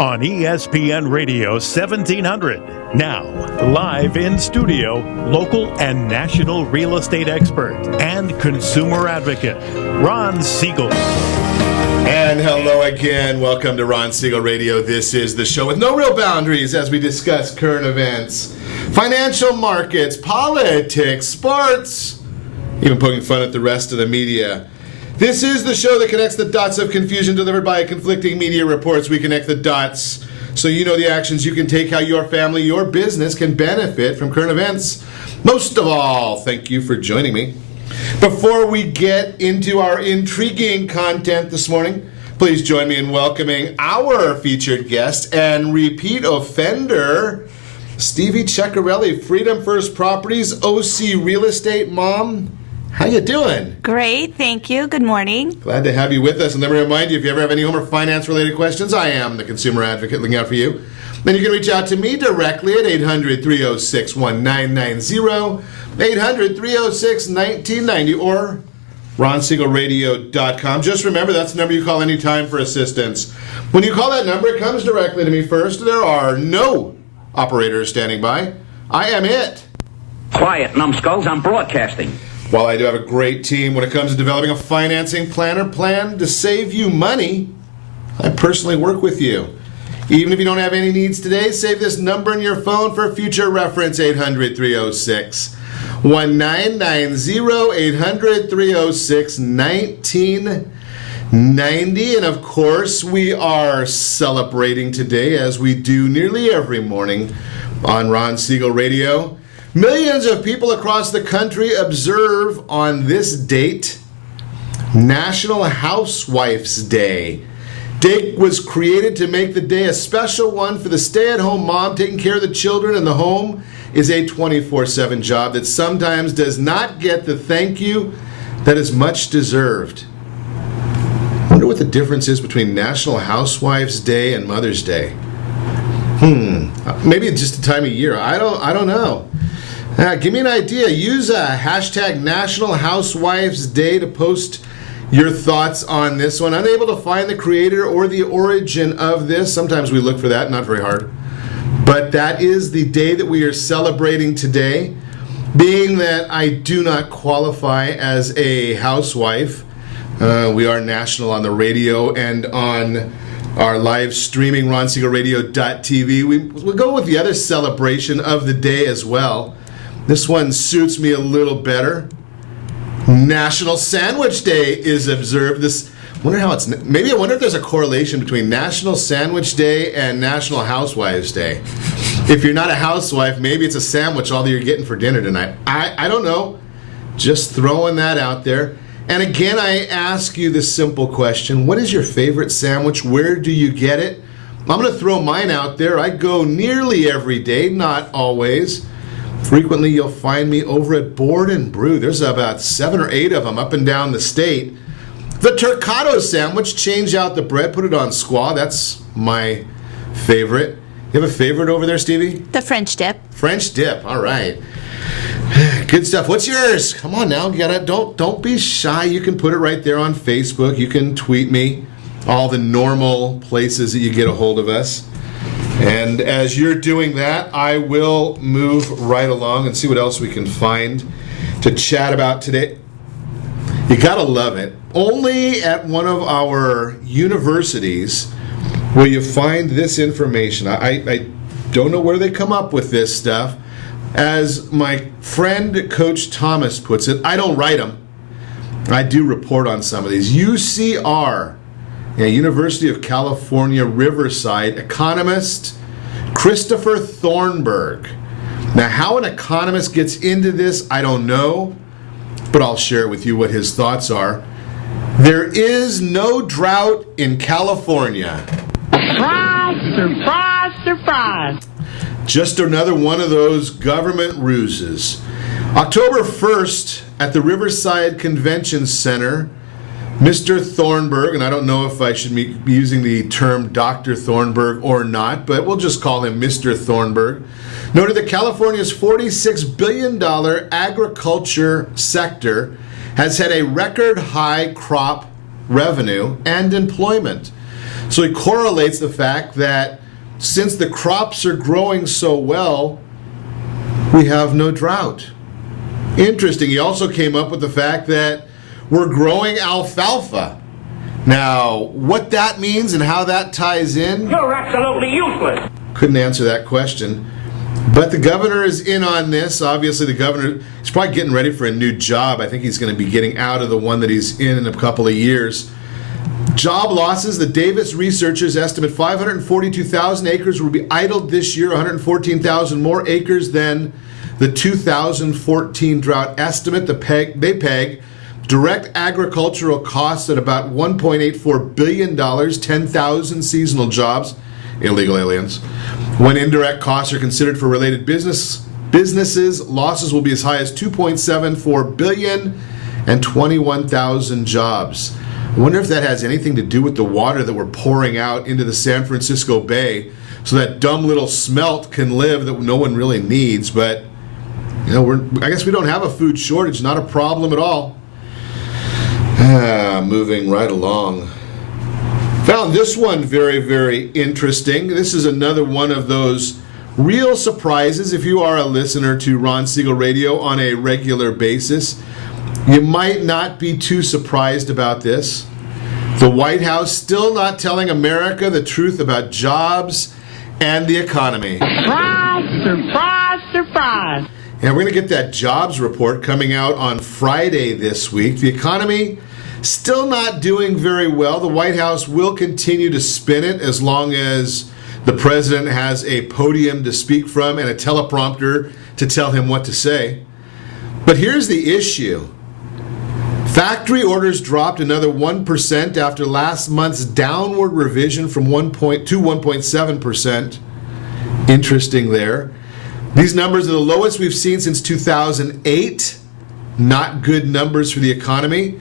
on ESPN Radio 1700. Now, live in studio, local and national real estate expert and consumer advocate, Ron Siegel. And hello again. Welcome to Ron Siegel Radio. This is the show with no real boundaries as we discuss current events, financial markets, politics, sports, even poking fun at the rest of the media. This is the show that connects the dots of confusion delivered by conflicting media reports. We connect the dots so you know the actions you can take, how your family, your business can benefit from current events. Most of all, thank you for joining me. Before we get into our intriguing content this morning, please join me in welcoming our featured guest and repeat offender, Stevie Ceccarelli, Freedom First Properties, OC Real Estate Mom. How you doing? Great, thank you. Good morning. Glad to have you with us. And let me remind you, if you ever have any home or finance-related questions, I am the consumer advocate looking out for you. Then you can reach out to me directly at 800-306-1990, 800-306-1990, or ronsiegelradio.com. Just remember, that's the number you call anytime for assistance. When you call that number, it comes directly to me first. There are no operators standing by. I am it. Quiet, numbskulls, I'm broadcasting. While I do have a great team when it comes to developing a financing plan or plan to save you money, I personally work with you. Even if you don't have any needs today, save this number in your phone for future reference, 800-306-1990, 800-306-1990. And of course, we are celebrating today, as we do nearly every morning on Ron Siegel Radio. Millions of people across the country observe on this date National Housewife's Day. Day was created to make the day a special one for the stay-at-home mom. Taking care of the children in the home is a 24/7 job that sometimes does not get the thank you that is much deserved. I wonder what the difference is between National Housewife's Day and Mother's Day. Maybe it's just a time of year. I don't know. Give me an idea. Use a hashtag National Housewife's Day to post your thoughts on this one. Unable to find the creator or the origin of this. Sometimes we look for that, not very hard. But that is the day that we are celebrating today. Being that I do not qualify as a housewife, we are national on the radio and on our live streaming, ronsiegelradio.tv. We'll go with the other celebration of the day as well. This one suits me a little better. National Sandwich Day is observed. I wonder if there's a correlation between National Sandwich Day and National Housewives Day. If you're not a housewife, maybe it's a sandwich all that you're getting for dinner tonight. I don't know. Just throwing that out there. And again, I ask you this simple question. What is your favorite sandwich? Where do you get it? I'm going to throw mine out there. I go nearly every day, not always. Frequently, you'll find me over at Board and Brew. There's about 7 or 8 of them up and down the state. The Turcado sandwich, change out the bread, put it on squaw. That's my favorite. You have a favorite over there, Stevie? The French dip. French dip, all right. Good stuff. What's yours? Come on now, don't be shy. You can put it right there on Facebook. You can tweet me, all the normal places that you get a hold of us. And as you're doing that, I will move right along and see what else we can find to chat about today. You gotta love it. Only at one of our universities will you find this information. I don't know where they come up with this stuff. As my friend Coach Thomas puts it, I don't write them. I do report on some of these. UCR, University of California, Riverside, economist Christopher Thornburg. Now, how an economist gets into this, I don't know, but I'll share with you what his thoughts are. There is no drought in California. Surprise, surprise, surprise. Just another one of those government ruses. October 1st at the Riverside Convention Center, Mr. Thornburg, and I don't know if I should be using the term Dr. Thornburg or not, but we'll just call him Mr. Thornburg, noted that California's $46 billion agriculture sector has had a record high crop revenue and employment. So he correlates the fact that since the crops are growing so well, we have no drought. Interesting. He also came up with the fact that we're growing alfalfa. Now, what that means and how that ties in, You're absolutely useless. couldn't answer that question. But the governor is in on this. Obviously, the governor is probably getting ready for a new job. I think he's going to be getting out of the one that he's in a couple of years. Job losses, the Davis researchers estimate 542,000 acres will be idled this year, 114,000 more acres than the 2014 drought estimate. They peg direct agricultural costs at about $1.84 billion, 10,000 seasonal jobs, illegal aliens. When indirect costs are considered for related businesses, losses will be as high as $2.74 billion and 21,000 jobs. I wonder if that has anything to do with the water that we're pouring out into the San Francisco Bay so that dumb little smelt can live that no one really needs. But, I guess we don't have a food shortage, not a problem at all. Moving right along. Found this one very, very interesting. This is another one of those real surprises. If you are a listener to Ron Siegel Radio on a regular basis, you might not be too surprised about this. The White House still not telling America the truth about jobs and the economy. Surprise, surprise, surprise. And we're going to get that jobs report coming out on Friday this week. The economy still not doing very well. The White House will continue to spin it as long as the president has a podium to speak from and a teleprompter to tell him what to say. But here's the issue. Factory orders dropped another 1% after last month's downward revision from 1% to 1.7%. Interesting there. These numbers are the lowest we've seen since 2008. Not good numbers for the economy.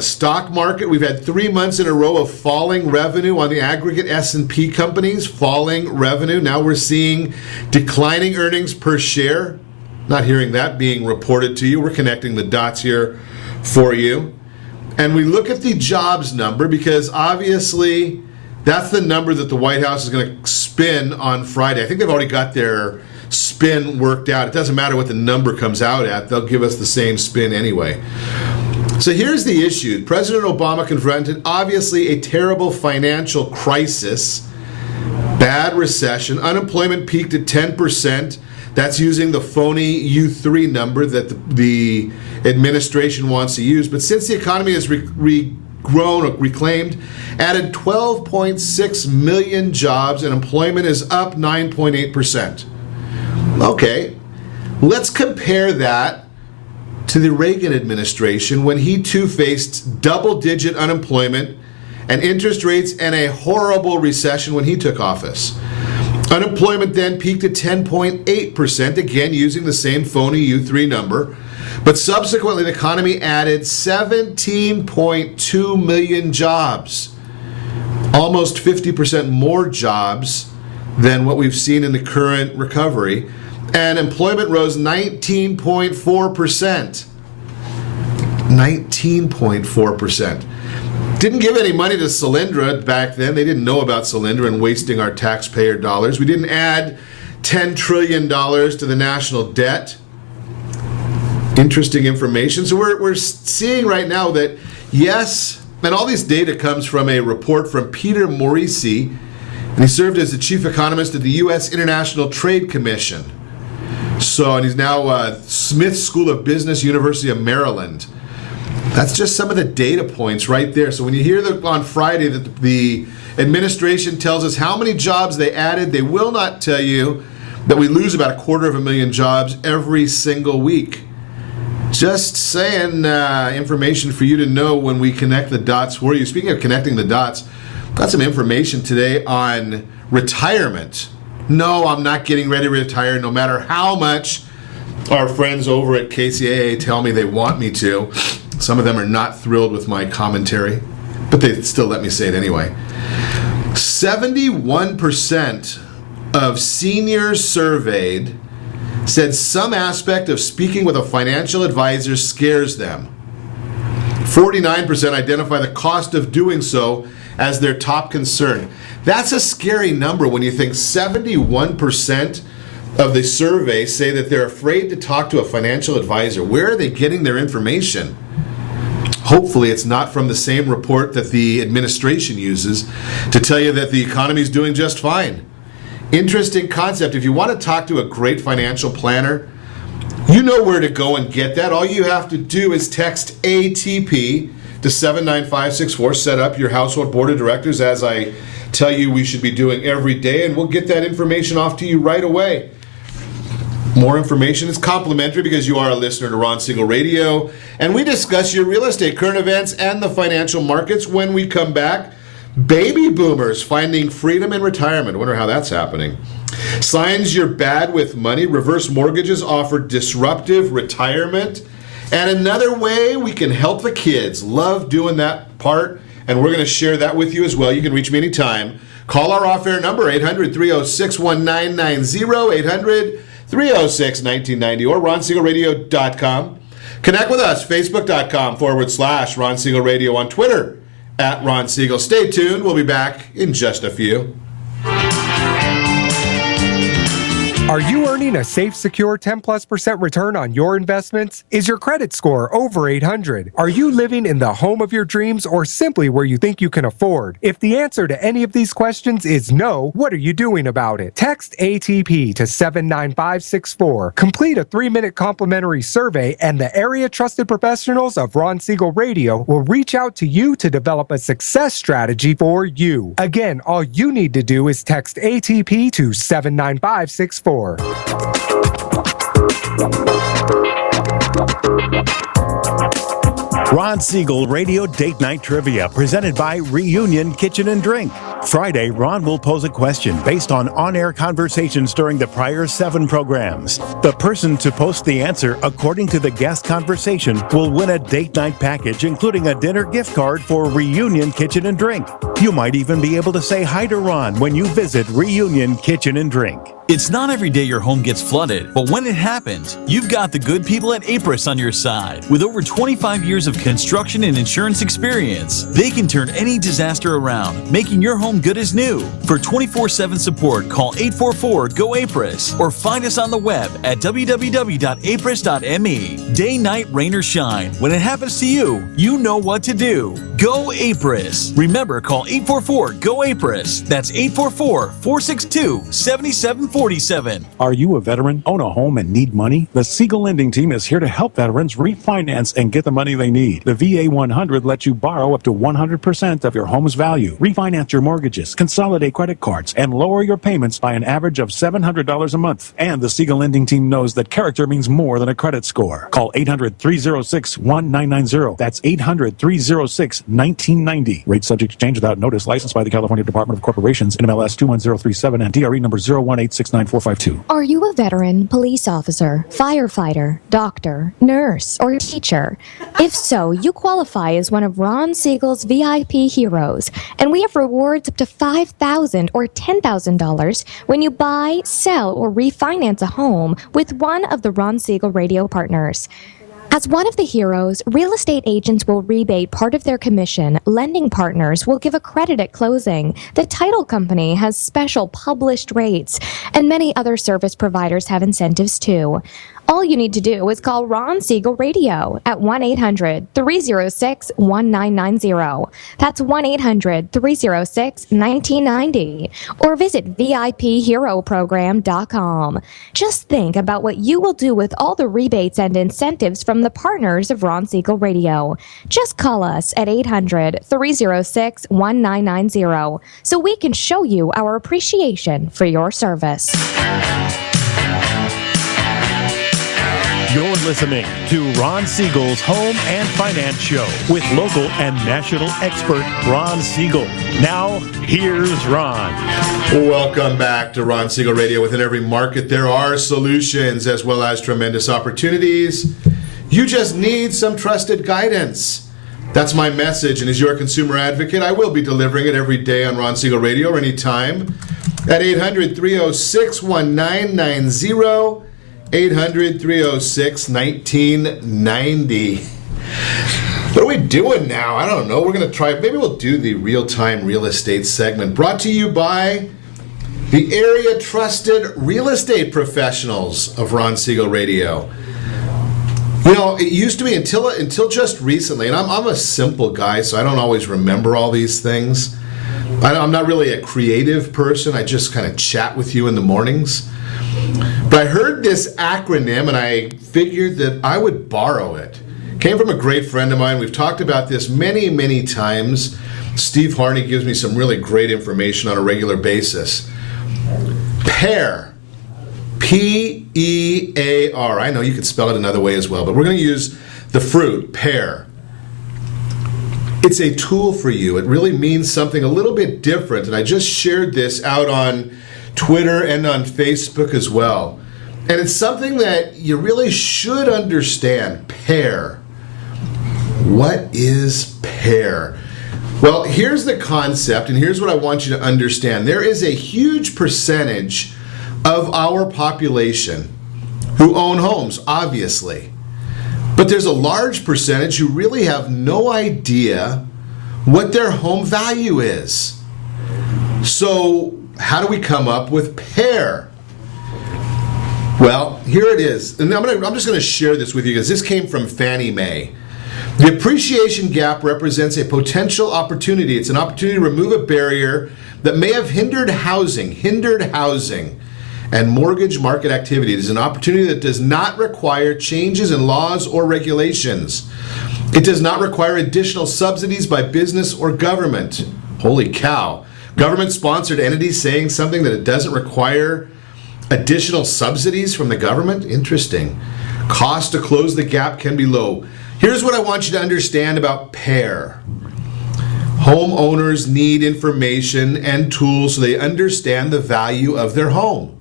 Stock market, we've had 3 months in a row of falling revenue on the aggregate S&P companies, falling revenue. Now we're seeing declining earnings per share. Not hearing that being reported to you. We're connecting the dots here for you. And we look at the jobs number because obviously that's the number that the White House is going to spin on Friday. I think they've already got their spin worked out. It doesn't matter what the number comes out at. They'll give us the same spin anyway. So here's the issue. President Obama confronted obviously a terrible financial crisis, bad recession, unemployment peaked at 10%. That's using the phony U3 number that the administration wants to use. But since the economy has reclaimed, added 12.6 million jobs, and employment is up 9.8%. Okay, let's compare that to the Reagan administration when he too faced double-digit unemployment and interest rates and a horrible recession when he took office. Unemployment then peaked at 10.8%, again using the same phony U3 number. But subsequently, the economy added 17.2 million jobs, almost 50% more jobs than what we've seen in the current recovery. And employment rose 19.4%. 19.4%. Didn't give any money to Solyndra back then. They didn't know about Solyndra and wasting our taxpayer dollars. We didn't add $10 trillion to the national debt. Interesting information. So we're seeing right now that, yes, and all this data comes from a report from Peter Morisi, and he served as the chief economist at the U.S. International Trade Commission. So, and he's now Smith School of Business, University of Maryland. That's just some of the data points right there. So when you hear on Friday that the administration tells us how many jobs they added, they will not tell you that we lose about 250,000 jobs every single week. Just saying information for you to know when we connect the dots for you. Speaking of connecting the dots, got some information today on retirement. No, I'm not getting ready to retire no matter how much our friends over at KCAA tell me they want me to. Some of them are not thrilled with my commentary, but they still let me say it anyway. 71% of seniors surveyed said some aspect of speaking with a financial advisor scares them. 49% identify the cost of doing so as their top concern. That's a scary number when you think 71% of the survey say that they're afraid to talk to a financial advisor. Where are they getting their information? Hopefully it's not from the same report that the administration uses to tell you that the economy is doing just fine. Interesting concept. If you want to talk to a great financial planner, you know where to go and get that. All you have to do is text ATP to 79564. Set up your household board of directors, as I tell you we should be doing every day, and we'll get that information off to you right away. More information is complimentary because you are a listener to Ron Siegel Radio, and we discuss your real estate, current events, and the financial markets. When we come back, baby boomers finding freedom in retirement. I wonder how that's happening. Signs you're bad with money. Reverse mortgages offer disruptive retirement. And another way we can help the kids. Love doing that part, and we're going to share that with you as well. You can reach me anytime. Call our off-air number, 800-306-1990, 800-306-1990, or ronsiegelradio.com. Connect with us, facebook.com/Ron Siegel Radio, on Twitter @Ron Siegel. Stay tuned. We'll be back in just a few. Are you earning a safe, secure 10+% return on your investments? Is your credit score over 800? Are you living in the home of your dreams or simply where you think you can afford? If the answer to any of these questions is no, what are you doing about it? Text ATP to 79564. Complete a 3-minute complimentary survey, and the area trusted professionals of Ron Siegel Radio will reach out to you to develop a success strategy for you. Again, all you need to do is text ATP to 79564. Ron Siegel Radio Date Night Trivia, presented by Reunion Kitchen and Drink. Friday, Ron will pose a question based on-air conversations during the prior 7 programs. The person to post the answer according to the guest conversation will win a date night package, including a dinner gift card for Reunion Kitchen and Drink. You might even be able to say hi to Ron when you visit Reunion Kitchen and Drink. It's not every day your home gets flooded, but when it happens, you've got the good people at Apris on your side. With over 25 years of construction and insurance experience, they can turn any disaster around, making your home good as new. For 24/7 support, call 844-GO-APRIS or find us on the web at www.apris.me. Day, night, rain, or shine, when it happens to you, you know what to do. Go Apris. Remember, call 844-GO-APRIS. That's 844-462-7747. Are you a veteran, own a home, and need money? The Siegel Lending Team is here to help veterans refinance and get the money they need. The VA 100 lets you borrow up to 100% of your home's value, refinance your mortgages, consolidate credit cards, and lower your payments by an average of $700 a month. And the Siegel Lending Team knows that character means more than a credit score. Call 800-306-1990. That's 800-306-1990. Rate subject to change without notice. Licensed by the California Department of Corporations, NMLS 21037, and DRE number 01869. 9452. Are you a veteran, police officer, firefighter, doctor, nurse, or teacher? If so, you qualify as one of Ron Siegel's VIP heroes, and we have rewards up to $5,000 or $10,000 when you buy, sell, or refinance a home with one of the Ron Siegel Radio partners. As one of the heroes, real estate agents will rebate part of their commission, lending partners will give a credit at closing, the title company has special published rates, and many other service providers have incentives too. All you need to do is call Ron Siegel Radio at 1-800-306-1990. That's 1-800-306-1990. Or visit VIPHeroProgram.com. Just think about what you will do with all the rebates and incentives from the partners of Ron Siegel Radio. Just call us at 800-306-1990 so we can show you our appreciation for your service. You're listening to Ron Siegel's Home and Finance Show with local and national expert Ron Siegel. Now, here's Ron. Welcome back to Ron Siegel Radio. Within every market, there are solutions as well as tremendous opportunities. You just need some trusted guidance. That's my message, and as your consumer advocate, I will be delivering it every day on Ron Siegel Radio or anytime at 800-306-1990. 800-306-1990. What are we doing now? I don't know. We're going to try, maybe we'll do the real-time real estate segment brought to you by the area trusted real estate professionals of Ron Siegel Radio. You know, it used to be until just recently, and I'm a simple guy, so I don't always remember all these things. I'm not really a creative person. I just kind of chat with you in the mornings. But I heard this acronym, and I figured that I would borrow it. Came from a great friend of mine. We've talked about this many, many times. Steve Harney gives me some really great information on a regular basis. PEAR. P-E-A-R. I know you could spell it another way as well, but we're going to use the fruit, pear. It's a tool for you. It really means something a little bit different, and I just shared this out on Twitter and on Facebook as well. And it's something that you really should understand. PEAR. What is PEAR? Well, here's the concept, and here's what I want you to understand. There is a huge percentage of our population who own homes, obviously. But there's a large percentage who really have no idea what their home value is. So, how do we come up with PEAR? Well, here it is. And I'm just going to share this with you because this came from Fannie Mae. The appreciation gap represents a potential opportunity. It's an opportunity to remove a barrier that may have hindered housing and mortgage market activity. It is an opportunity that does not require changes in laws or regulations. It does not require additional subsidies by business or government. Holy cow. Government-sponsored entities saying something that it doesn't require additional subsidies from the government? Interesting. Cost to close the gap can be low. Here's what I want you to understand about PEAR. Homeowners need information and tools so they understand the value of their home.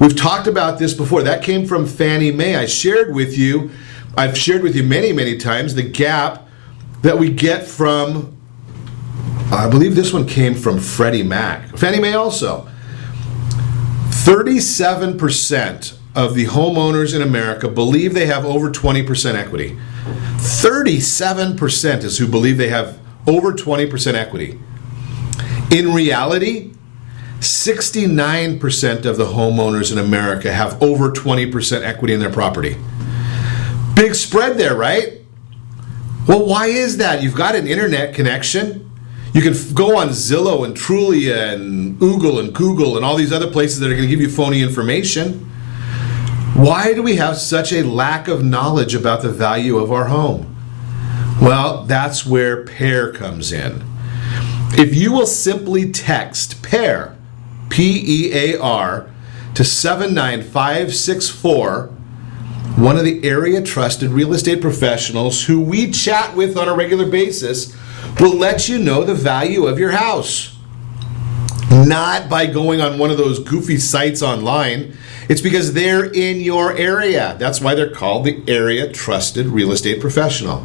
We've talked about this before. That came from Fannie Mae. I've shared with you many, many times the gap that we get from, I believe this one came from Freddie Mac. Fannie Mae also. 37% of the homeowners in America believe they have over 20% equity. 37% is who believe they have over 20% equity. In reality, 69% of the homeowners in America have over 20% equity in their property. Big spread there, right? Well, why is that? You've got an internet connection. You can go on Zillow and Trulia and Oogle and Google and all these other places that are going to give you phony information. Why do we have such a lack of knowledge about the value of our home? Well, that's where PEAR comes in. If you will simply text PEAR, P-E-A-R, to 79564, one of the area trusted real estate professionals who we chat with on a regular basis will let you know the value of your house. Not by going on one of those goofy sites online. It's because they're in your area. That's why they're called the area trusted real estate professional.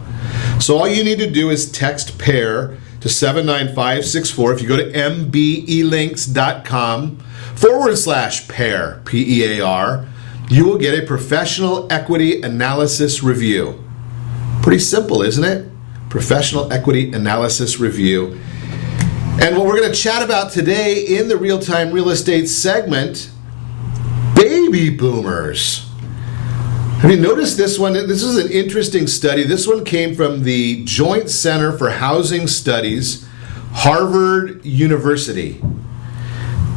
So all you need to do is text PEAR to 79564. If you go to mbelinks.com/PEAR, P-E-A-R, you will get a professional equity analysis review. Pretty simple, isn't it? Professional equity analysis review. And what we're going to chat about today in the real-time real estate segment, baby boomers. Have you noticed this one? This is an interesting study. This one came from the Joint Center for Housing Studies, Harvard University.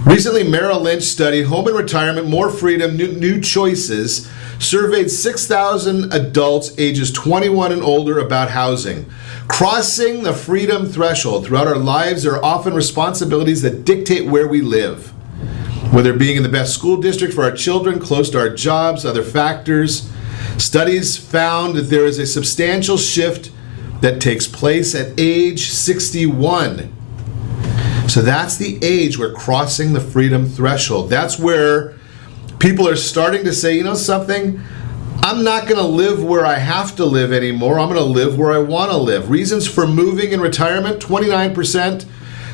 Recently, Merrill Lynch study, Home and Retirement, More Freedom, New Choices, surveyed 6,000 adults ages 21 and older about housing. Crossing the freedom threshold throughout our lives, there are often responsibilities that dictate where we live. Whether being in the best school district for our children, close to our jobs, other factors. Studies found that there is a substantial shift that takes place at age 61. So that's the age we're crossing the freedom threshold. That's where people are starting to say, you know something? I'm not going to live where I have to live anymore. I'm going to live where I want to live. Reasons for moving in retirement, 29%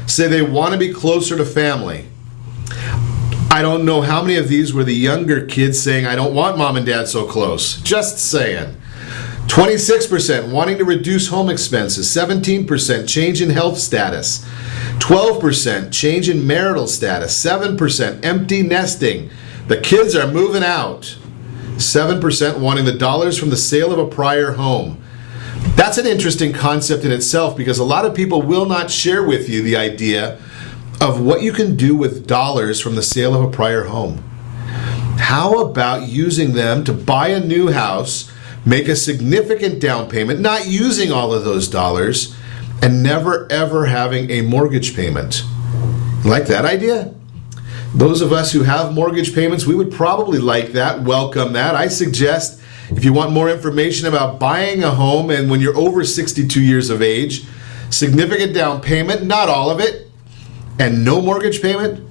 say they want to be closer to family. I don't know how many of these were the younger kids saying, I don't want mom and dad so close. Just saying. 26% wanting to reduce home expenses. 17% change in health status. 12% change in marital status. 7% empty nesting. The kids are moving out. 7% wanting the dollars from the sale of a prior home. That's an interesting concept in itself because a lot of people will not share with you the idea of what you can do with dollars from the sale of a prior home. How about using them to buy a new house, make a significant down payment, not using all of those dollars, and never ever having a mortgage payment? Like that idea? Those of us who have mortgage payments, we would probably like that, welcome that. I suggest if you want more information about buying a home and when you're over 62 years of age, significant down payment, not all of it, and no mortgage payment,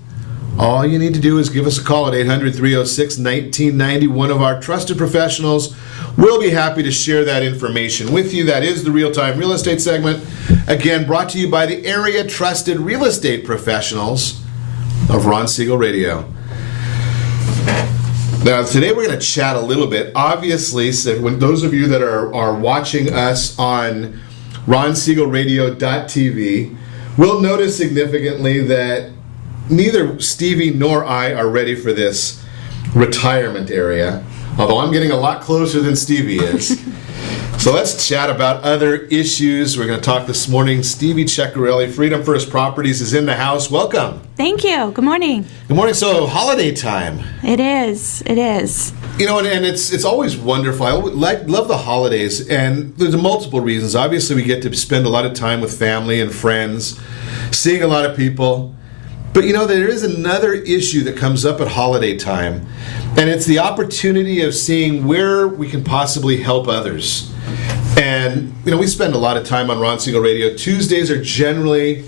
all you need to do is give us a call at 800-306-1990. One of our trusted professionals will be happy to share that information with you. That is the Real-Time Real Estate segment. Again, brought to you by the area trusted real estate professionals of Ron Siegel Radio. Now, today we're going to chat a little bit. Obviously, so when those of you that are watching us on ronsiegelradio.tv will notice significantly that neither Stevie nor I are ready for this retirement area, although I'm getting a lot closer than Stevie is. So let's chat about other issues. We're going to talk this morning. Stevie Ceccarelli, Freedom First Properties, is in the house. Welcome. Thank you. Good morning. Good morning. So, holiday time. It is. It is. You know, and it's always wonderful. I love the holidays, and there's multiple reasons. Obviously, we get to spend a lot of time with family and friends, seeing a lot of people. But, you know, there is another issue that comes up at holiday time, and it's the opportunity of seeing where we can possibly help others. And, you know, we spend a lot of time on Ron Siegel Radio. Tuesdays are generally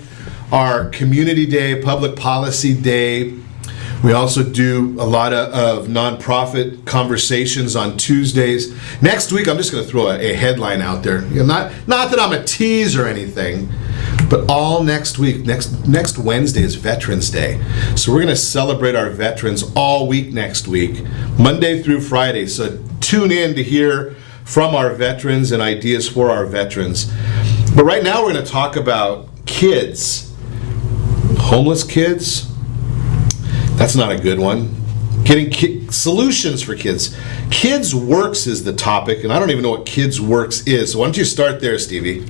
our community day, public policy day. We also do a lot of nonprofit conversations on Tuesdays. Next week, I'm just going to throw a headline out there. You know, not that I'm a tease or anything, but all next week, next Wednesday is Veterans Day. So we're going to celebrate our veterans all week next week, Monday through Friday. So tune in to hear from our veterans and ideas for our veterans. But right now we're going to talk about kids. Homeless kids. That's not a good one. Getting solutions for kids. Kidworks is the topic, and I don't even know what Kidworks is. So why don't you start there, Stevie?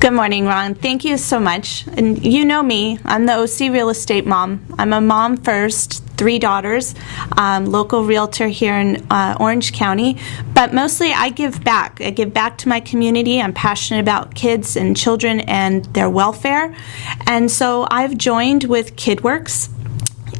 Good morning, Ron. Thank you so much. And you know me. I'm the OC real estate mom. I'm a mom first, 3 daughters, local realtor here in Orange County. But mostly I give back. I give back to my community. I'm passionate about kids and children and their welfare. And so I've joined with Kidworks.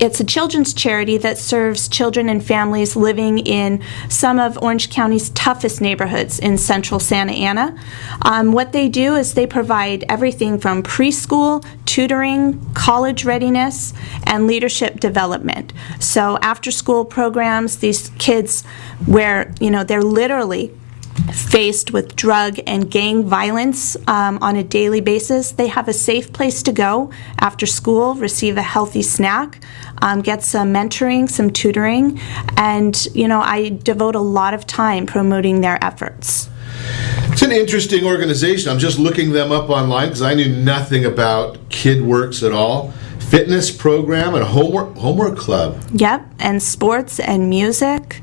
It's a children's charity that serves children and families living in some of Orange County's toughest neighborhoods in central Santa Ana. What they do is they provide everything from preschool, tutoring, college readiness, and leadership development. So after-school programs, these kids where, you know, they're literally faced with drug and gang violence on a daily basis, they have a safe place to go after school, receive a healthy snack, get some mentoring, some tutoring, and, you know, I devote a lot of time promoting their efforts. It's an interesting organization. I'm just looking them up online because I knew nothing about Kidworks at all. Fitness program and a homework club. Yep, and sports and music.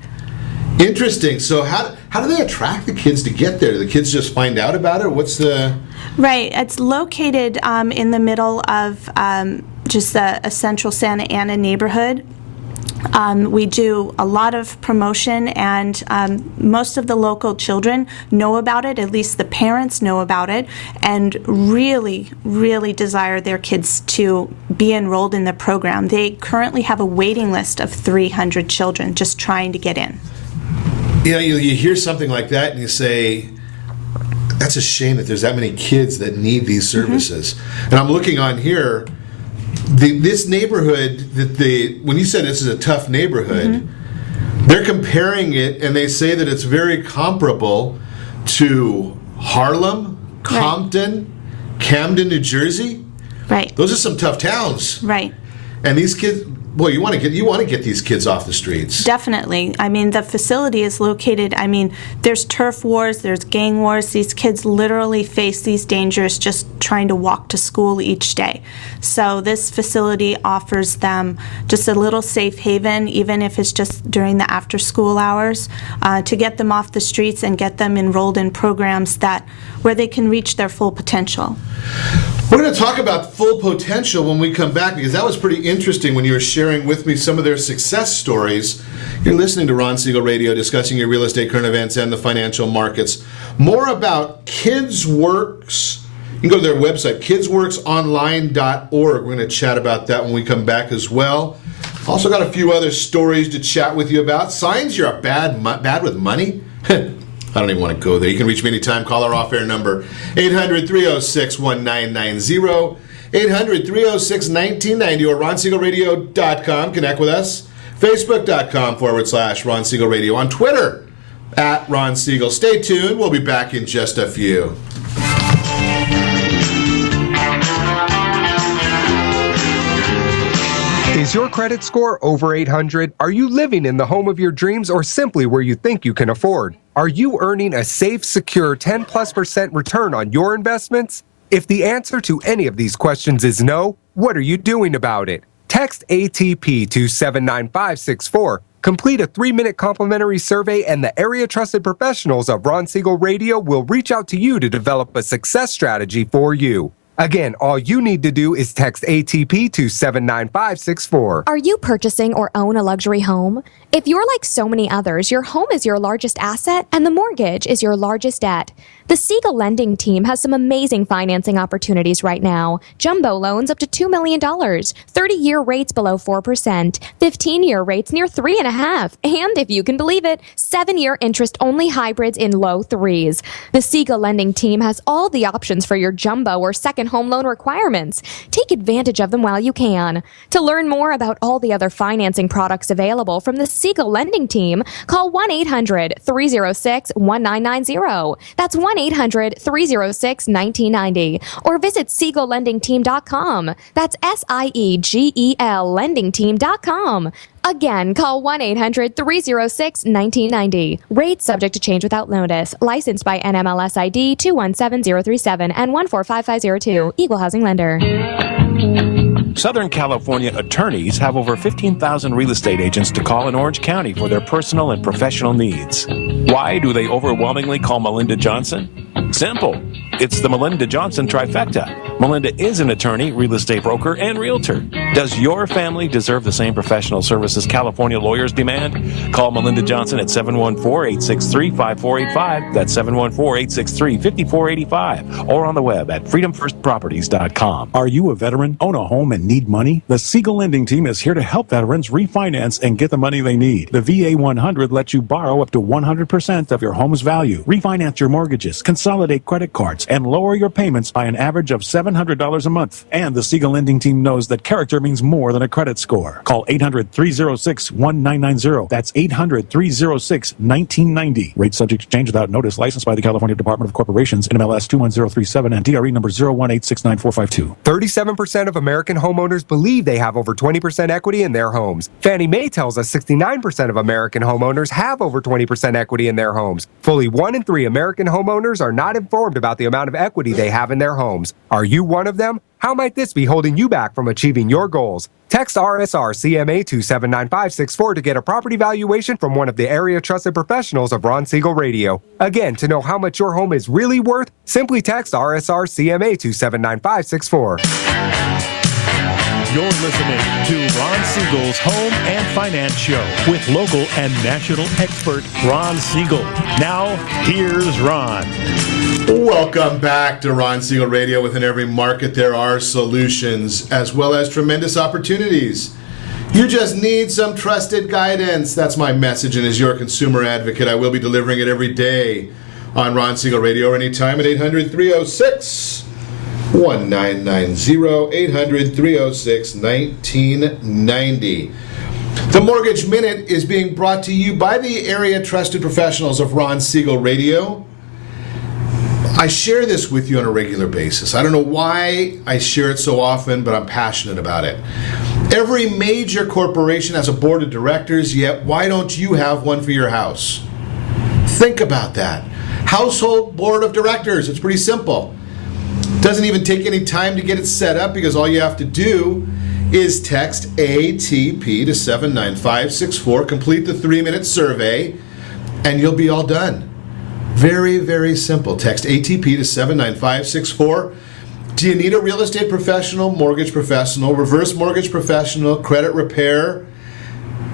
Interesting. So how do they attract the kids to get there? Do the kids just find out about it? What's the... Right. It's located in the middle of just a central Santa Ana neighborhood. We do a lot of promotion, and most of the local children know about it, at least the parents know about it, and really, really desire their kids to be enrolled in the program. They currently have a waiting list of 300 children just trying to get in. You know, you hear something like that and you say, that's a shame that there's that many kids that need these services. Mm-hmm. And I'm looking on here, this neighborhood, when you said this is a tough neighborhood, they're comparing it and they say that it's very comparable to Harlem, Compton, Camden, New Jersey. Right. Those are some tough towns. Right. And these kids, boy, you want to get these kids off the streets. Definitely. I mean, the facility is located, there's turf wars, there's gang wars. These kids literally face these dangers just trying to walk to school each day. So this facility offers them just a little safe haven, even if it's just during the after school hours, to get them off the streets and get them enrolled in programs where they can reach their full potential. We're going to talk about full potential when we come back, because that was pretty interesting when you were sharing with me some of their success stories. You're listening to Ron Siegel Radio, discussing your real estate, current events, and the financial markets. More about Kidworks. You can go to their website, kidsworksonline.org. We're going to chat about that when we come back as well. Also got a few other stories to chat with you about. Signs you're bad with money? I don't even want to go there. You can reach me anytime. Call our off-air number, 800-306-1990, 800-306-1990, or ronsiegelradio.com. Connect with us. Facebook.com/Ron Siegel Radio. On Twitter, @Ron Siegel. Stay tuned. We'll be back in just a few. Is your credit score over 800? Are you living in the home of your dreams or simply where you think you can afford? Are you earning a safe, secure 10+% return on your investments? If the answer to any of these questions is no, what are you doing about it? Text ATP to 79564. Complete a 3-minute complimentary survey, and the area trusted professionals of Ron Siegel Radio will reach out to you to develop a success strategy for you. Again, all you need to do is text ATP to 79564. Are you purchasing or own a luxury home? If you're like so many others, your home is your largest asset and the mortgage is your largest debt. The Siegel lending team has some amazing financing opportunities right now. Jumbo loans up to $2 million, 30-year rates below 4%, 15-year rates near 3.5%, and if you can believe it, 7-year interest-only hybrids in low 3s. The Siegel lending team has all the options for your jumbo or second home loan requirements. Take advantage of them while you can. To learn more about all the other financing products available from the Siegel lending team, call 1-800-306-1990. That's 1-800-306-1990. Or visit SiegelLendingTeam.com. That's SIEGEL lendingteam.com. Again, call 1-800-306-1990. Rates subject to change without notice. Licensed by NMLS ID 217037 and 145502. Equal housing lender. Southern California attorneys have over 15,000 real estate agents to call in Orange County for their personal and professional needs. Why do they overwhelmingly call Melinda Johnson? Simple. It's the Melinda Johnson trifecta. Melinda is an attorney, real estate broker, and realtor. Does your family deserve the same professional services California lawyers demand? Call Melinda Johnson at 714-863-5485. That's 714-863-5485. Or on the web at freedomfirstproperties.com. Are you a veteran, own a home, and need money? The Siegel lending team is here to help veterans refinance and get the money they need. The VA 100 lets you borrow up to 100% of your home's value, refinance your mortgages, consolidate credit cards, and lower your payments by an average of $700 a month. And the Siegel lending team knows that character means more than a credit score. Call 800-306-1990. That's 800-306-1990. Rate subject to change without notice. Licensed by the California Department of Corporations, NMLS 21037, and DRE number 018694452. 37% of American homeowners believe they have over 20% equity in their homes. Fannie Mae tells us 69% of American homeowners have over 20% equity in their homes. Fully 1 in 3 American homeowners are not informed about the amount of equity they have in their homes. Are you one of them? How might this be holding you back from achieving your goals? Text RSR CMA to 79564 to get a property valuation from one of the area trusted professionals of Ron Siegel Radio. Again, to know how much your home is really worth, simply text RSR CMA to 79564. You're listening to Ron Siegel's Home and Finance Show with local and national expert Ron Siegel. Now, here's Ron. Welcome back to Ron Siegel Radio. Within every market, there are solutions as well as tremendous opportunities. You just need some trusted guidance. That's my message, and as your consumer advocate, I will be delivering it every day on Ron Siegel Radio or anytime at 800-306-1990, 800-306-1990. The Mortgage Minute is being brought to you by the area trusted professionals of Ron Siegel Radio. I share this with you on a regular basis. I don't know why I share it so often, but I'm passionate about it. Every major corporation has a board of directors, yet why don't you have one for your house? Think about that. Household board of directors. It's pretty simple. Doesn't even take any time to get it set up because all you have to do is text ATP to 79564, complete the 3-minute survey, and you'll be all done. Very, very simple. Text ATP to 79564. Do you need a real estate professional, mortgage professional, reverse mortgage professional, credit repair,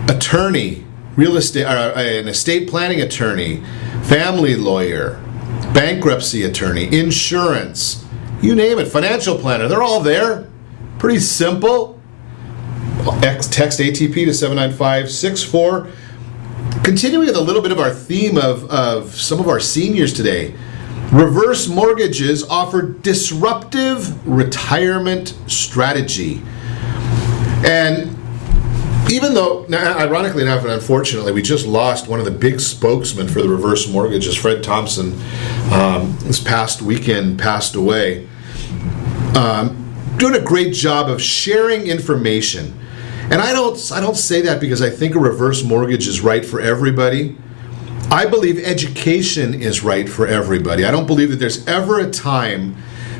attorney, real estate, an estate planning attorney, family lawyer, bankruptcy attorney, insurance, you name it, financial planner, they're all there. Pretty simple. Text ATP to 79564. Continuing with a little bit of our theme of some of our seniors today, reverse mortgages offer disruptive retirement strategy. And even though, ironically enough and unfortunately, we just lost one of the big spokesmen for the reverse mortgages, Fred Thompson, this past weekend passed away, doing a great job of sharing information. And I don't say that because I think a reverse mortgage is right for everybody. I believe education is right for everybody. I don't believe that there's ever a time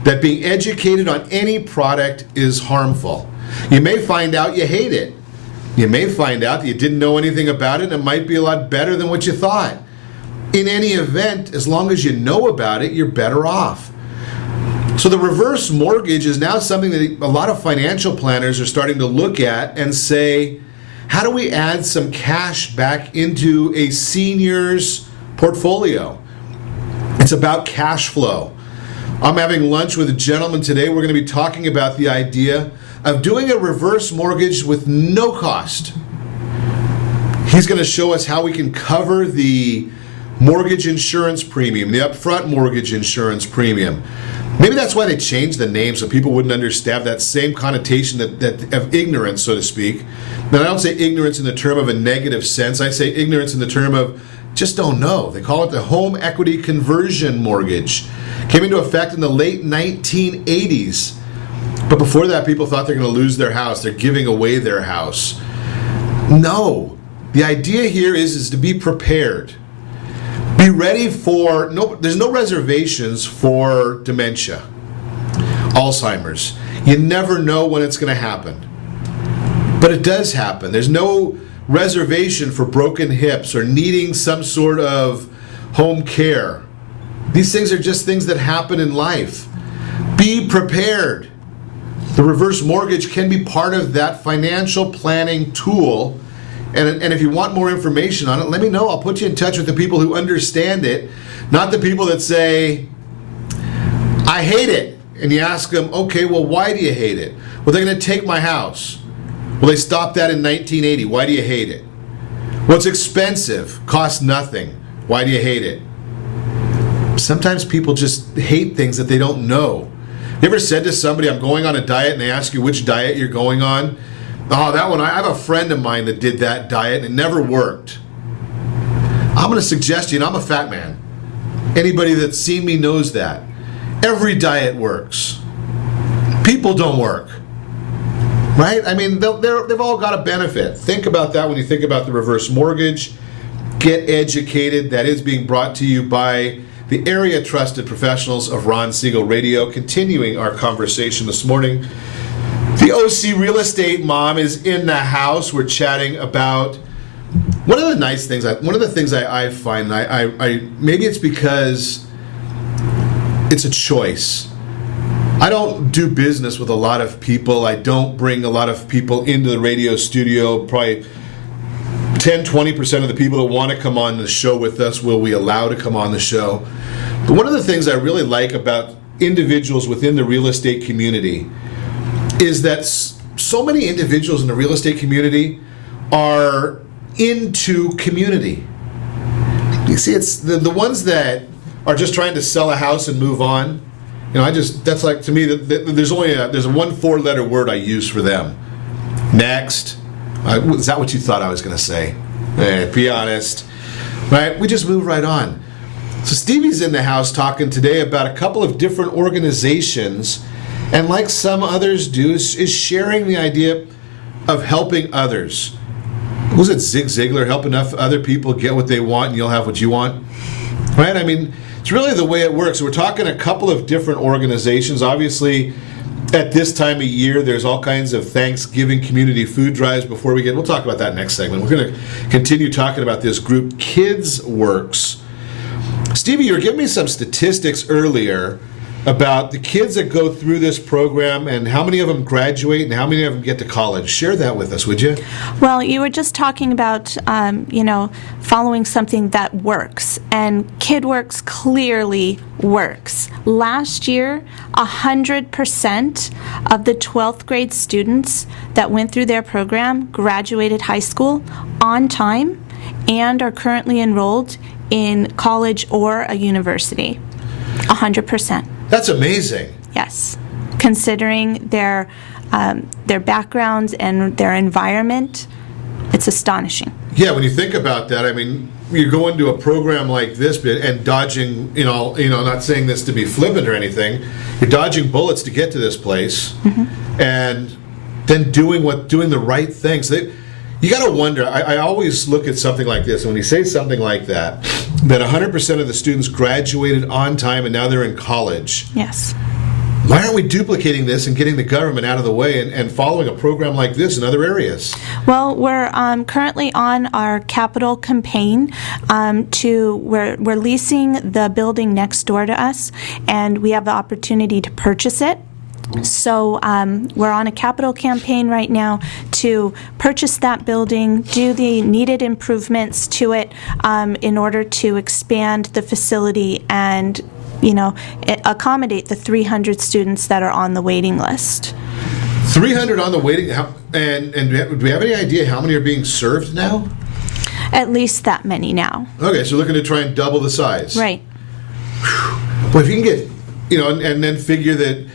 that being educated on any product is harmful. You may find out you hate it. You may find out that you didn't know anything about it and it might be a lot better than what you thought. In any event, as long as you know about it, you're better off. So the reverse mortgage is now something that a lot of financial planners are starting to look at and say, how do we add some cash back into a senior's portfolio? It's about cash flow. I'm having lunch with a gentleman today. We're going to be talking about the idea of doing a reverse mortgage with no cost. He's going to show us how we can cover the mortgage insurance premium, the upfront mortgage insurance premium. Maybe that's why they changed the name so people wouldn't understand that same connotation that of ignorance, so to speak. But I don't say ignorance in the term of a negative sense. I say ignorance in the term of just don't know. They call it the home equity conversion mortgage. Came into effect in the late 1980s. But before that, people thought they're going to lose their house. They're giving away their house. No. The idea here is to be prepared. Be ready for, there's no reservations for dementia, Alzheimer's. You never know when it's going to happen. But it does happen. There's no reservation for broken hips or needing some sort of home care. These things are just things that happen in life. Be prepared. The reverse mortgage can be part of that financial planning tool. And if you want more information on it, let me know. I'll put you in touch with the people who understand it, not the people that say, I hate it. And you ask them, okay, well, why do you hate it? Well, they're going to take my house. Well, they stopped that in 1980. Why do you hate it? Well, it's expensive, costs nothing. Why do you hate it? Sometimes people just hate things that they don't know. You ever said to somebody, I'm going on a diet, and they ask you which diet you're going on? Oh, that one, I have a friend of mine that did that diet and it never worked. I'm going to suggest to you, and I'm a fat man. Anybody that's seen me knows that. Every diet works. People don't work. Right? I mean, they've all got a benefit. Think about that when you think about the reverse mortgage. Get educated. That is being brought to you by the area trusted professionals of Ron Siegel Radio. Continuing our conversation this morning. The OC Real Estate Mom is in the house. We're chatting about one of the nice things. One of the things I find, I maybe it's because it's a choice. I don't do business with a lot of people. I don't bring a lot of people into the radio studio. Probably 10-20% of the people that want to come on the show with us will we allow to come on the show. But one of the things I really like about individuals within the real estate community is that so many individuals in the real estate community are into community. You see, it's the ones that are just trying to sell a house and move on. You know, that's like, to me, there's a 1 4-letter word I use for them. Next. Is that what you thought I was going to say? Be honest. Right? We just move right on. So Stevie's in the house talking today about a couple of different organizations, and like some others do, is sharing the idea, of helping others. Was it Zig Ziglar, help enough other people get what they want and you'll have what you want? Right? I mean, it's really the way it works. We're talking a couple of different organizations. Obviously, at this time of year, there's all kinds of Thanksgiving community food drives. We'll talk about that next segment. We're going to continue talking about this group, Kidworks. Stevie, you were giving me some statistics earlier about the kids that go through this program and how many of them graduate and how many of them get to college. Share that with us, would you? Well, you were just talking about, following something that works, and Kidworks clearly works. Last year, 100% of the 12th grade students that went through their program graduated high school on time and are currently enrolled in college or a university. 100%. That's amazing. Yes, considering their backgrounds and their environment, it's astonishing. Yeah, when you think about that, I mean, you go into a program like this and dodging, not saying this to be flippant or anything, you're dodging bullets to get to this place, and then doing the right things. You got to wonder. I always look at something like this, and when you say something like that 100% of the students graduated on time and now they're in college. Yes. Why aren't we duplicating this and getting the government out of the way and following a program like this in other areas? Well, we're currently on our capital campaign. We're leasing the building next door to us, and we have the opportunity to purchase it. So we're on a capital campaign right now to purchase that building, do the needed improvements to it in order to expand the facility and, accommodate the 300 students that are on the waiting list. 300 on the waiting, and do we have any idea how many are being served now? At least that many now. Okay, so looking to try and double the size. Right. Well, if you can get, and then figure that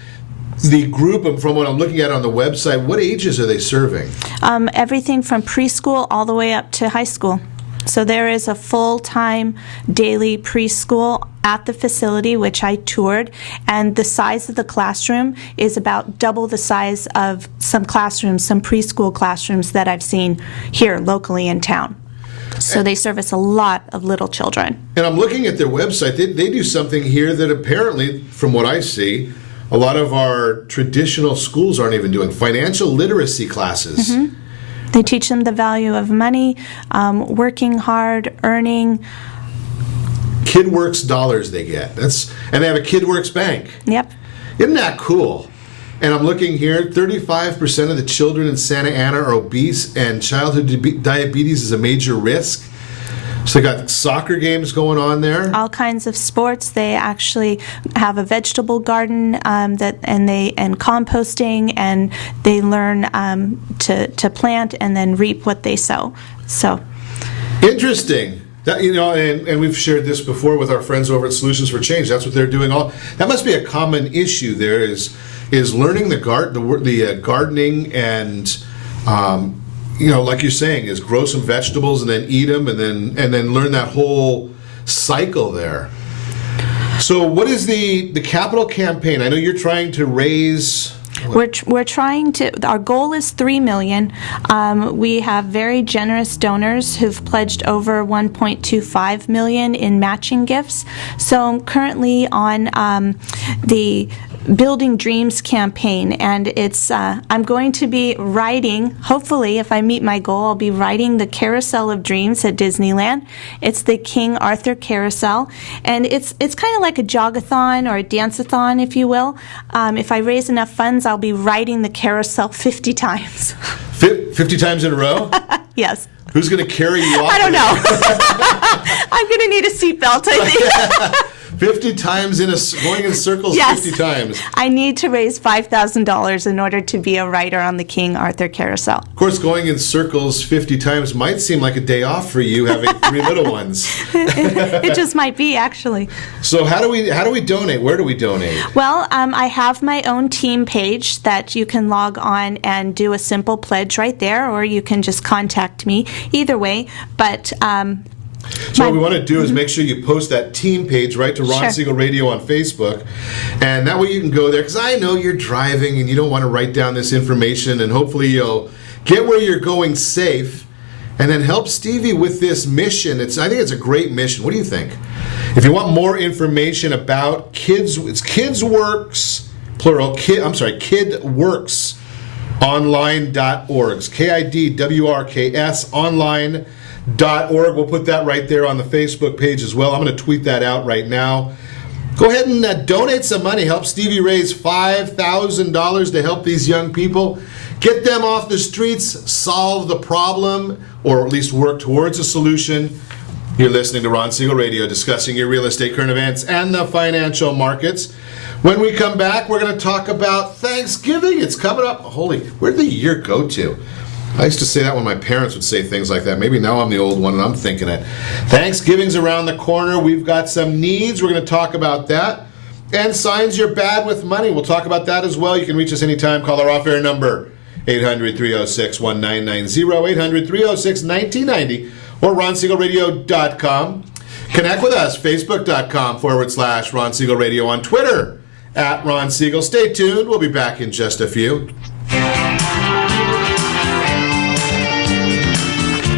the group, from what I'm looking at on the website, what ages are they serving? Everything from preschool all the way up to high school. So there is a full-time daily preschool at the facility, which I toured, and the size of the classroom is about double the size of some preschool classrooms that I've seen here locally in town. So they service a lot of little children. And I'm looking at their website. They do something here that apparently, from what I see, a lot of our traditional schools aren't even doing. Financial literacy classes. Mm-hmm. They teach them the value of money, working hard, earning. Kidworks dollars they get. And they have a Kidworks bank. Yep. Isn't that cool? And I'm looking here, 35% of the children in Santa Ana are obese, and childhood diabetes is a major risk. So they got soccer games going on there. All kinds of sports. They actually have a vegetable garden and composting, and they learn to plant and then reap what they sow. So interesting. That, and we've shared this before with our friends over at Solutions for Change. That's what they're doing. That must be a common issue. There is learning the gardening and. Like you're saying, is grow some vegetables and then eat them and then learn that whole cycle there. So what is the capital campaign? I know you're trying to raise... We're trying to, our goal is $3 million. We have very generous donors who've pledged over $1.25 million in matching gifts. So I'm currently on the Building Dreams campaign, and it's I'm going to be riding, hopefully if I meet my goal, I'll be riding the Carousel of Dreams at Disneyland. It's the King Arthur Carousel, and it's kind of like a jogathon or a dance-a-thon, if you will. If I raise enough funds, I'll be riding the carousel 50 times. 50 times in a row? Yes. Who's going to carry you off? I don't know. I'm going to need a seatbelt, I think. 50 times going in circles. Yes. 50 times. I need to raise $5,000 in order to be a rider on the King Arthur Carousel. Of course, going in circles 50 times might seem like a day off for you, having 3 little ones. It just might be, actually. So how do we donate? Where do we donate? Well, I have my own team page that you can log on and do a simple pledge right there, or you can just contact me. Either way, but... So what we want to do is make sure you post that team page right to Ron Sure. Siegel Radio on Facebook, and that way you can go there, because I know you're driving and you don't want to write down this information, and hopefully you'll get where you're going safe, and then help Stevie with this mission. I think it's a great mission. What do you think? If you want more information about kids, it's Kidworks, plural, Kidworks Online.org. KIDWRKS Online.org. We'll put that right there on the Facebook page as well. I'm going to tweet that out right now. Go ahead and donate some money. Help Stevie raise $5,000 to help these young people. Get them off the streets, solve the problem, or at least work towards a solution. You're listening to Ron Siegel Radio, discussing your real estate, current events, and the financial markets. When we come back, we're going to talk about Thanksgiving. It's coming up. Where'd the year go to? I used to say that when my parents would say things like that. Maybe now I'm the old one and I'm thinking it. Thanksgiving's around the corner. We've got some needs. We're going to talk about that. And signs you're bad with money. We'll talk about that as well. You can reach us anytime. Call our off-air number, 800-306-1990, 800-306-1990, or RonSiegelRadio.com. Connect with us, Facebook.com/Ron Siegel Radio, on Twitter, @Ron Siegel. Stay tuned. We'll be back in just a few.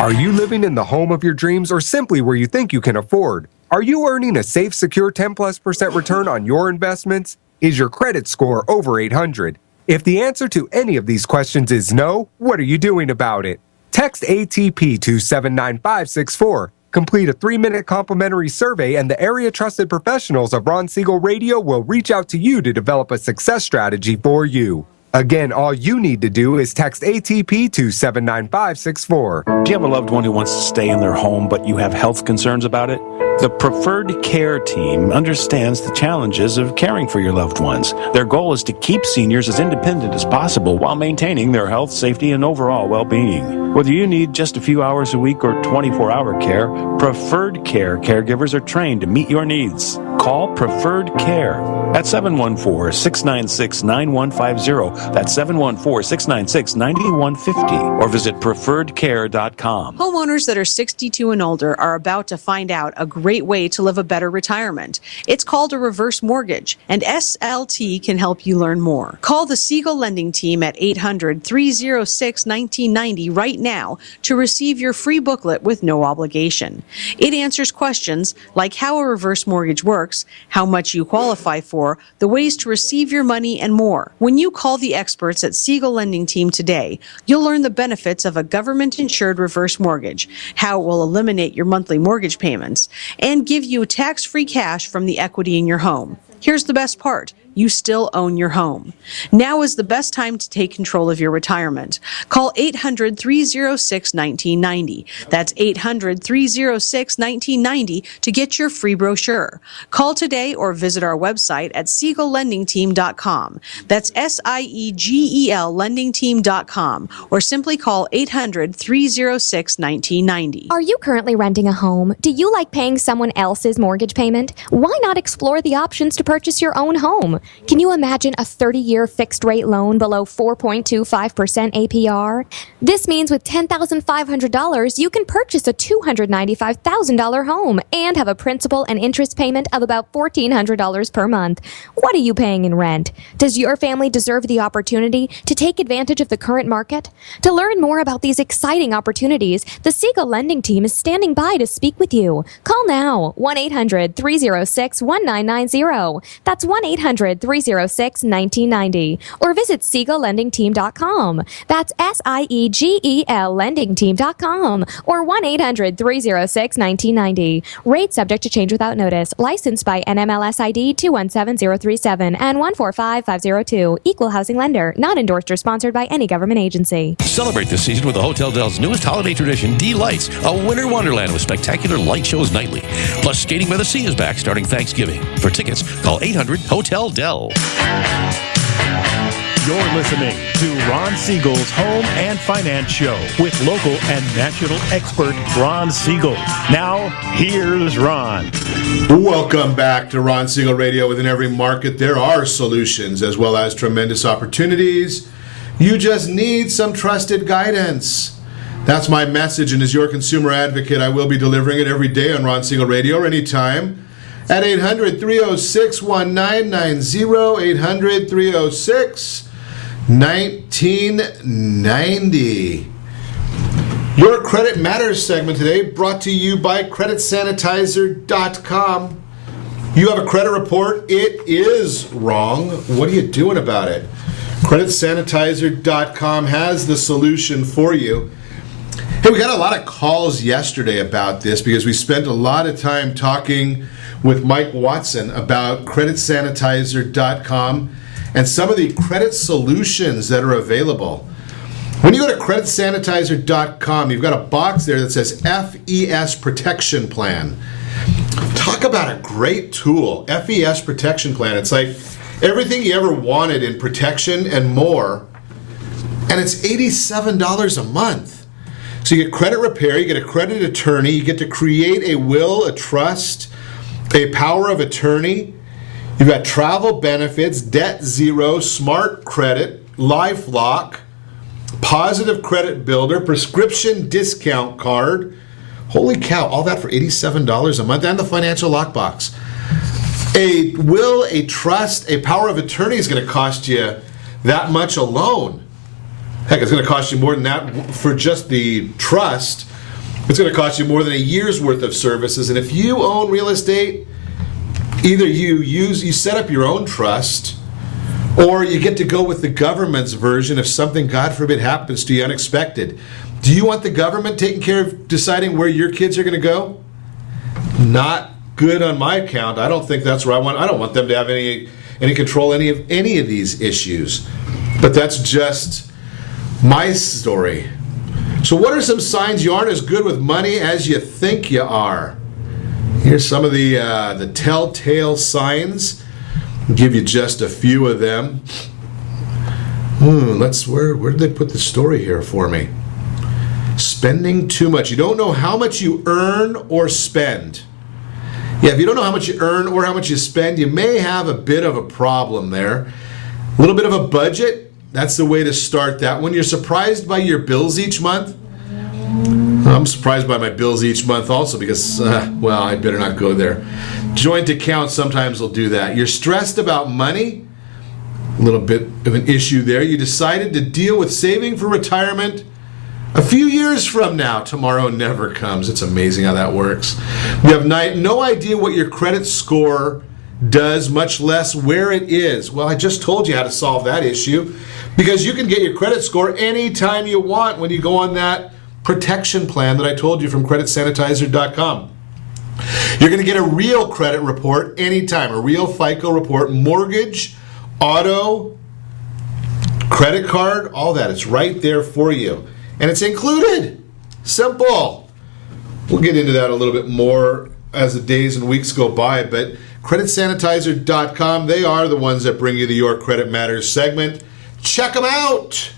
Are you living in the home of your dreams or simply where you think you can afford? Are you earning a safe, secure 10+% return on your investments? Is your credit score over 800? If the answer to any of these questions is no, what are you doing about it? Text ATP to 79564. Complete a 3-minute complimentary survey, and the area trusted professionals of Ron Siegel Radio will reach out to you to develop a success strategy for you. Again, all you need to do is text ATP to 79564. Do you have a loved one who wants to stay in their home, but you have health concerns about it? The Preferred Care team understands the challenges of caring for your loved ones. Their goal is to keep seniors as independent as possible while maintaining their health, safety, and overall well-being. Whether you need just a few hours a week or 24-hour care, Preferred Care caregivers are trained to meet your needs. Call Preferred Care at 714-696-9150. That's 714-696-9150. Or visit preferredcare.com. Homeowners that are 62 and older are about to find out a great way to live a better retirement. It's called a reverse mortgage, and SLT can help you learn more. Call the Siegel Lending Team at 800-306-1990 right now to receive your free booklet with no obligation. It answers questions like how a reverse mortgage works, how much you qualify for, the ways to receive your money, and more. When you call the experts at Siegel Lending Team today, you'll learn the benefits of a government-insured reverse mortgage, how it will eliminate your monthly mortgage payments, and give you tax-free cash from the equity in your home. Here's the best part. You still own your home. Now is the best time to take control of your retirement. Call 800-306-1990. That's 800-306-1990 to get your free brochure. Call today or visit our website at SiegelLendingTeam.com. That's SIEGEL LendingTeam.com, or simply call 800-306-1990. Are you currently renting a home? Do you like paying someone else's mortgage payment? Why not explore the options to purchase your own home? Can you imagine a 30-year fixed-rate loan below 4.25% APR? This means with $10,500, you can purchase a $295,000 home and have a principal and interest payment of about $1,400 per month. What are you paying in rent? Does your family deserve the opportunity to take advantage of the current market? To learn more about these exciting opportunities, the Siegel Lending Team is standing by to speak with you. Call now, 1-800-306-1990. That's 1-800-306-1990. Or visit SiegelLendingTeam.com. That's SIEGEL LendingTeam.com. Or 1-800-306-1990. Rate subject to change without notice. Licensed by NMLS ID 217037 and 145502. Equal housing lender. Not endorsed or sponsored by any government agency. Celebrate this season with the Hotel Del's newest holiday tradition, D-Lights, a winter wonderland with spectacular light shows nightly. Plus, Skating by the Sea is back starting Thanksgiving. For tickets, call 800-HOTEL-DEL. You're listening to Ron Siegel's Home and Finance Show with local and national expert Ron Siegel. Now, here's Ron. Welcome back to Ron Siegel Radio. Within every market, there are solutions as well as tremendous opportunities. You just need some trusted guidance. That's my message, and as your consumer advocate, I will be delivering it every day on Ron Siegel Radio or anytime at 800-306-1990, 1990. Your Credit Matters segment today brought to you by CreditSanitizer.com. You have a credit report. It is wrong. What are you doing about it? CreditSanitizer.com has the solution for you. Hey, we got a lot of calls yesterday about this because we spent a lot of time talking with Mike Watson about CreditSanitizer.com and some of the credit solutions that are available. When you go to CreditSanitizer.com, you've got a box there that says FES Protection Plan. Talk about a great tool, FES Protection Plan. It's like everything you ever wanted in protection and more, and it's $87 a month. So you get credit repair, you get a credit attorney, you get to create a will, a trust, a power of attorney. You've got travel benefits, debt zero, smart credit, LifeLock, positive credit builder, prescription discount card. Holy cow, all that for $87 a month, and the financial lockbox. A will, a trust, a power of attorney is going to cost you that much alone. Heck, it's going to cost you more than that for just the trust. It's going to cost you more than a year's worth of services. And if you own real estate, either you set up your own trust, or you get to go with the government's version if something, God forbid, happens to you unexpected. Do you want the government taking care of deciding where your kids are going to go? Not good on my account. I don't think that's where I want. I don't want them to have any control any of these issues. But that's just my story. So what are some signs you aren't as good with money as you think you are? Here's some of the telltale signs. I'll give you just a few of them. Where did they put the story here for me? Spending too much. You don't know how much you earn or spend. Yeah, if you don't know how much you earn or how much you spend, you may have a bit of a problem there. A little bit of a budget, that's the way to start that. When you're surprised by your bills each month, I'm surprised by my bills each month also because, I better not go there. Joint accounts sometimes will do that. You're stressed about money, a little bit of an issue there. You decided to deal with saving for retirement a few years from now. Tomorrow never comes. It's amazing how that works. You have no idea what your credit score does, much less where it is. Well, I just told you how to solve that issue because you can get your credit score anytime you want when you go on that protection plan that I told you from CreditSanitizer.com. You're going to get a real credit report anytime, a real FICO report, mortgage, auto, credit card, all that. It's right there for you. And it's included. Simple. We'll get into that a little bit more as the days and weeks go by, but CreditSanitizer.com, they are the ones that bring you the Your Credit Matters segment. Check them out.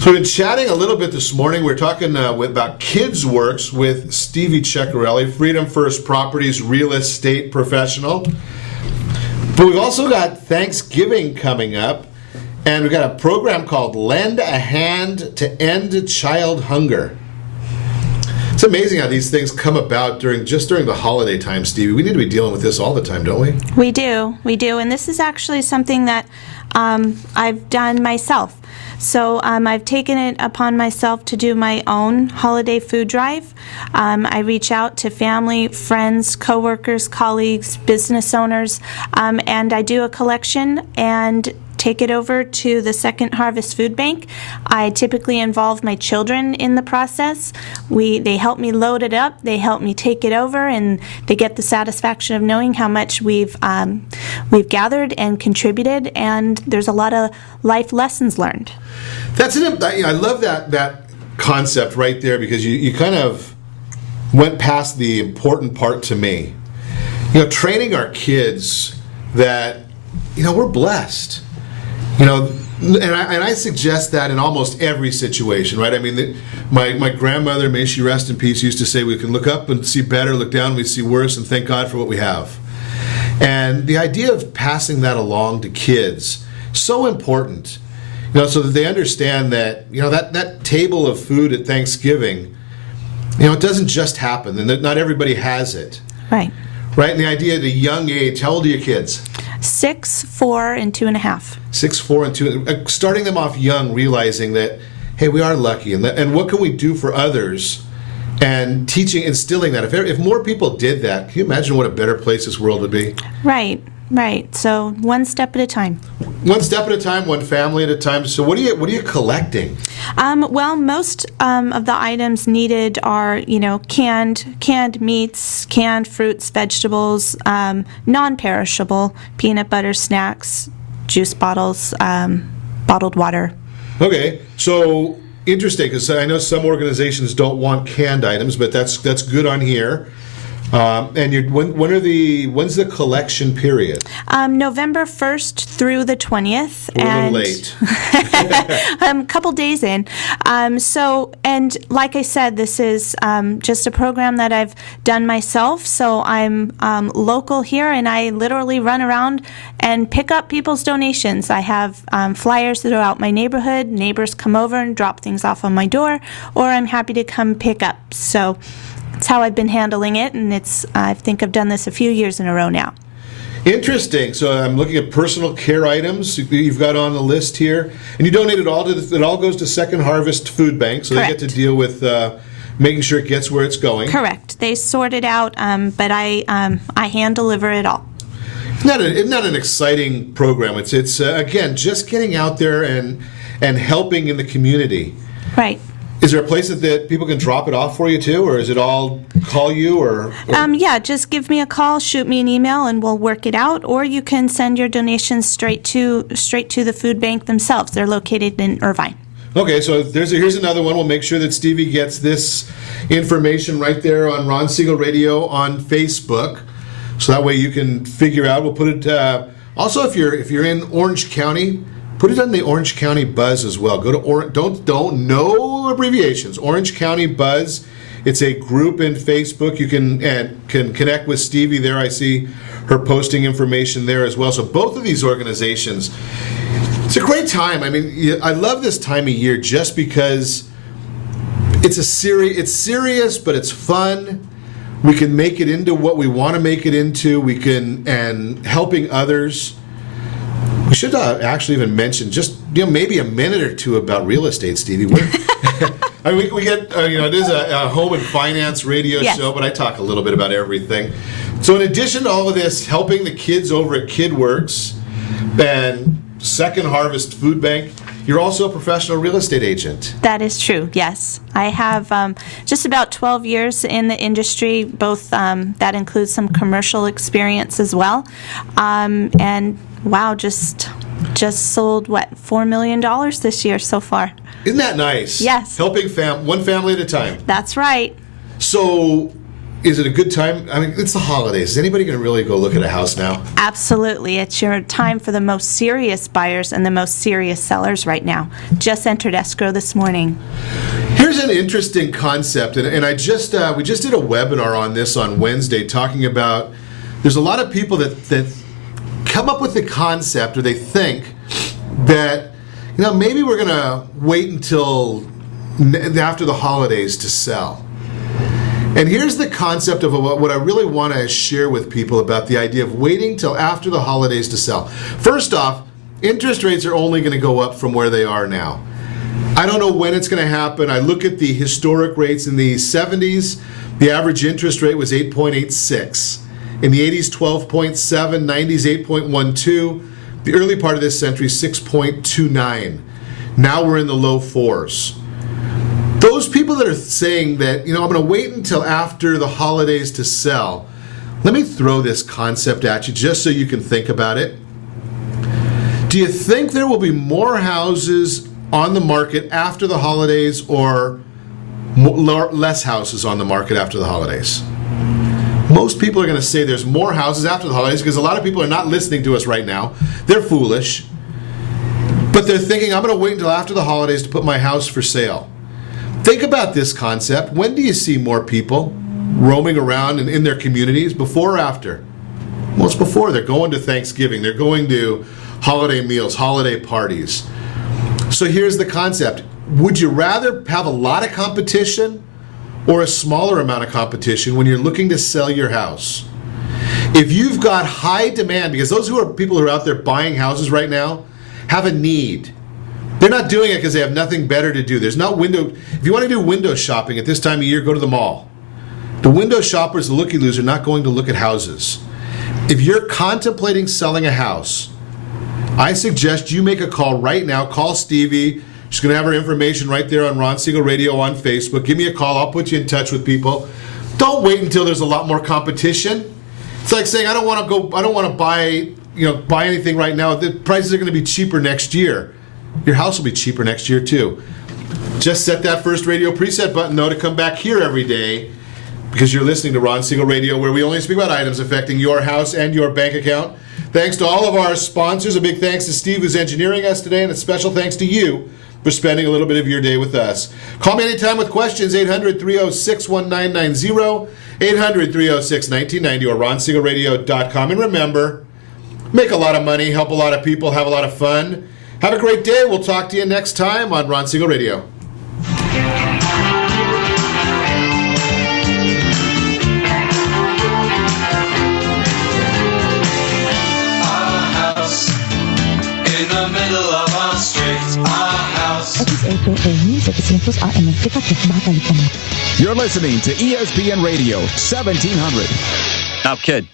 So we've been chatting a little bit this morning. We're talking about Kidworks with Stevie Ceccarelli, Freedom First Properties real estate professional. But we've also got Thanksgiving coming up, and we've got a program called Lend a Hand to End Child Hunger. It's amazing how these things come about during the holiday time, Stevie. We need to be dealing with this all the time, don't we? We do, and this is actually something that I've done myself. So I've taken it upon myself to do my own holiday food drive. I reach out to family, friends, coworkers, colleagues, business owners, and I do a collection and take it over to the Second Harvest Food Bank. I typically involve my children in the process. They help me load it up, they help me take it over, and they get the satisfaction of knowing how much we've gathered and contributed, and there's a lot of life lessons learned. I love that concept right there because you kind of went past the important part to me. Training our kids that, we're blessed. And I suggest that in almost every situation, right? I mean, my grandmother, may she rest in peace, used to say we can look up and see better, look down and we see worse, and thank God for what we have. And the idea of passing that along to kids, so important, so that they understand that, that table of food at Thanksgiving, it doesn't just happen, and that not everybody has it. Right. Right, and the idea at a young age, how old are your kids? 6, 4, and 2.5. 6, 4, and 2. Starting them off young, realizing that, hey, we are lucky, and what can we do for others? And instilling that. If more people did that, can you imagine what a better place this world would be? Right. So one step at a time. One step at a time, one family at a time. So what are you collecting? Well, most of the items needed are, canned meats, canned fruits, vegetables, non-perishable, peanut butter, snacks, juice bottles, bottled water. Okay, so interesting, because I know some organizations don't want canned items, but that's good on here. And when's the collection period? November 1st through the 20th. We're a little late. A couple days in. And like I said, this is just a program that I've done myself. So I'm local here, and I literally run around and pick up people's donations. I have flyers that are out my neighborhood. Neighbors come over and drop things off on my door, or I'm happy to come pick up. So that's how I've been handling it, and I think I've done this a few years in a row now. Interesting. So I'm looking at personal care items you've got on the list here, and you donate it all it all goes to Second Harvest Food Bank, so Correct. They get to deal with making sure it gets where it's going. Correct. They sort it out, but I hand deliver it all. Isn't that an exciting program? It's again just getting out there and helping in the community. Right. Is there a place that people can drop it off for you too, or is it all call you or? Yeah, just give me a call, shoot me an email, and we'll work it out. Or you can send your donations straight to the food bank themselves. They're located in Irvine. Okay, so here's another one. We'll make sure that Stevie gets this information right there on Ron Siegel Radio on Facebook, so that way you can figure out. We'll put it. Also, if you're in Orange County, put it on the Orange County Buzz as well. Go to don't no abbreviations. Orange County Buzz. It's a group in Facebook. You can connect with Stevie there. I see her posting information there as well. So both of these organizations, it's a great time. I mean, I love this time of year just because it's serious, but it's fun. We can make it into what we want to make it into. And helping others. We should actually even mention just maybe a minute or two about real estate, Stevie. I mean, we get it is a home and finance radio show, but I talk a little bit about everything. So in addition to all of this, helping the kids over at Kidworks and Second Harvest Food Bank, you're also a professional real estate agent. That is true, yes. I have just about 12 years in the industry, both that includes some commercial experience as well. And wow, just sold, $4 million this year so far. Isn't that nice? Yes. Helping one family at a time. That's right. So, is it a good time? I mean, it's the holidays. Is anybody going to really go look at a house now? Absolutely. It's your time for the most serious buyers and the most serious sellers right now. Just entered escrow this morning. Here's an interesting concept, and we just did a webinar on this on Wednesday talking about there's a lot of people that come up with the concept, or they think that maybe we're going to wait until after the holidays to sell. And here's the concept of what I really want to share with people about the idea of waiting till after the holidays to sell. First off, interest rates are only going to go up from where they are now. I don't know when it's going to happen. I look at the historic rates in the 70s. The average interest rate was 8.86. In the 80s, 12.7, 90s, 8.12. The early part of this century, 6.29. Now we're in the low fours. Those people that are saying that, I'm going to wait until after the holidays to sell, let me throw this concept at you just so you can think about it. Do you think there will be more houses on the market after the holidays, or less houses on the market after the holidays? Most people are going to say there's more houses after the holidays because a lot of people are not listening to us right now. They're foolish. But they're thinking, I'm going to wait until after the holidays to put my house for sale. Think about this concept. When do you see more people roaming around in their communities, before or after? Well, it's before. They're going to Thanksgiving. They're going to holiday meals, holiday parties. So here's the concept. Would you rather have a lot of competition or a smaller amount of competition when you're looking to sell your house? If you've got high demand, because those people who are out there buying houses right now have a need. They're not doing it because they have nothing better to do. There's not if you want to do window shopping at this time of year, go to the mall. The window shoppers, the looky-loos, are not going to look at houses. If you're contemplating selling a house, I suggest you make a call right now. Call Stevie. She's going to have her information right there on Ron Siegel Radio on Facebook. Give me a call. I'll put you in touch with people. Don't wait until there's a lot more competition. It's like saying I don't want to buy anything right now. The prices are going to be cheaper next year. Your house will be cheaper next year too. Just set that first radio preset button though to come back here every day, because you're listening to Ron Siegel Radio, where we only speak about items affecting your house and your bank account. Thanks to all of our sponsors. A big thanks to Steve, who's engineering us today, and a special thanks to you for spending a little bit of your day with us. Call me anytime with questions, 800-306-1990, 800-306-1990, or ronsiegelradio.com. And remember, make a lot of money, help a lot of people, have a lot of fun. Have a great day. We'll talk to you next time on Ron Siegel Radio. You're listening to ESPN Radio 1700. Now, kid,